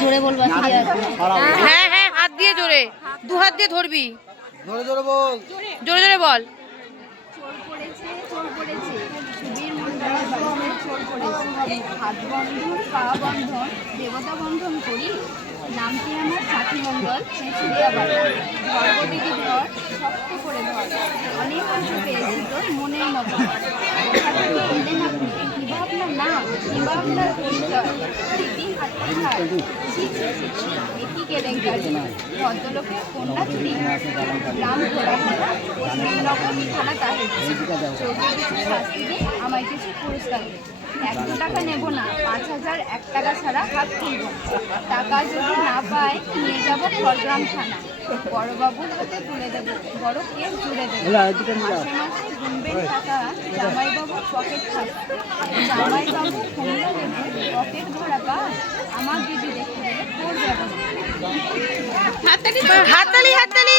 জোরে বলবা। হ্যাঁ হ্যাঁ, হাত দিয়ে জোরে, দু হাত দিয়ে ধরবি, জোরে জোরে বল, জোরে জোরে বল। চোর পড়েছে, চোর পড়েছে, সুবীর মন্ডলের বাড়িতে চোর পড়েছে। হাত বন্ধন, পা বন্ধন, দেবতা বন্ধন করি। নামটি আমার সাথী মণ্ডল, ছেঁচুড়িয়া বাবা। গর্ভদিদি ধর, শক্ত করে ধর। অনেক কিছু পেয়েছি তোর মনের মতো। কোথা থেকে এলেন আপনি? কিবা আপনার নাম, কিবা আপনার পরিচয়? দিদি হাতটা ছাড়। ছি ছি ছি ছি, একই কেলেঙ্কারি। ভদ্রলোকের কন্যা চুরি। গ্রাম ঘোরাঘাটা, পশ্চিমনগর থানা তাহির। চোখে কিছু শাস্তি দিন, আমায় কিছু পুরস্কার দিন। 100 টাকা নেব না, 5000 1 টাকা ছাড়া হাত তুলব। টাকা যদি না পাই নিয়ে যাব খড়গ্রাম থানা। বড়বাবুর হাতে তুলে দেব, বড় কেস জুড়ে দেব। মাসে মাসে গুনবেন টাকা, জামাইবাবুর পকেট খালি। জামাইবাবু কুমড়ো দেবে, পকেট ভরা কাজ। আমার দিদি দেখতে দেবে তোর যাবে না। হাততালি হাততালি।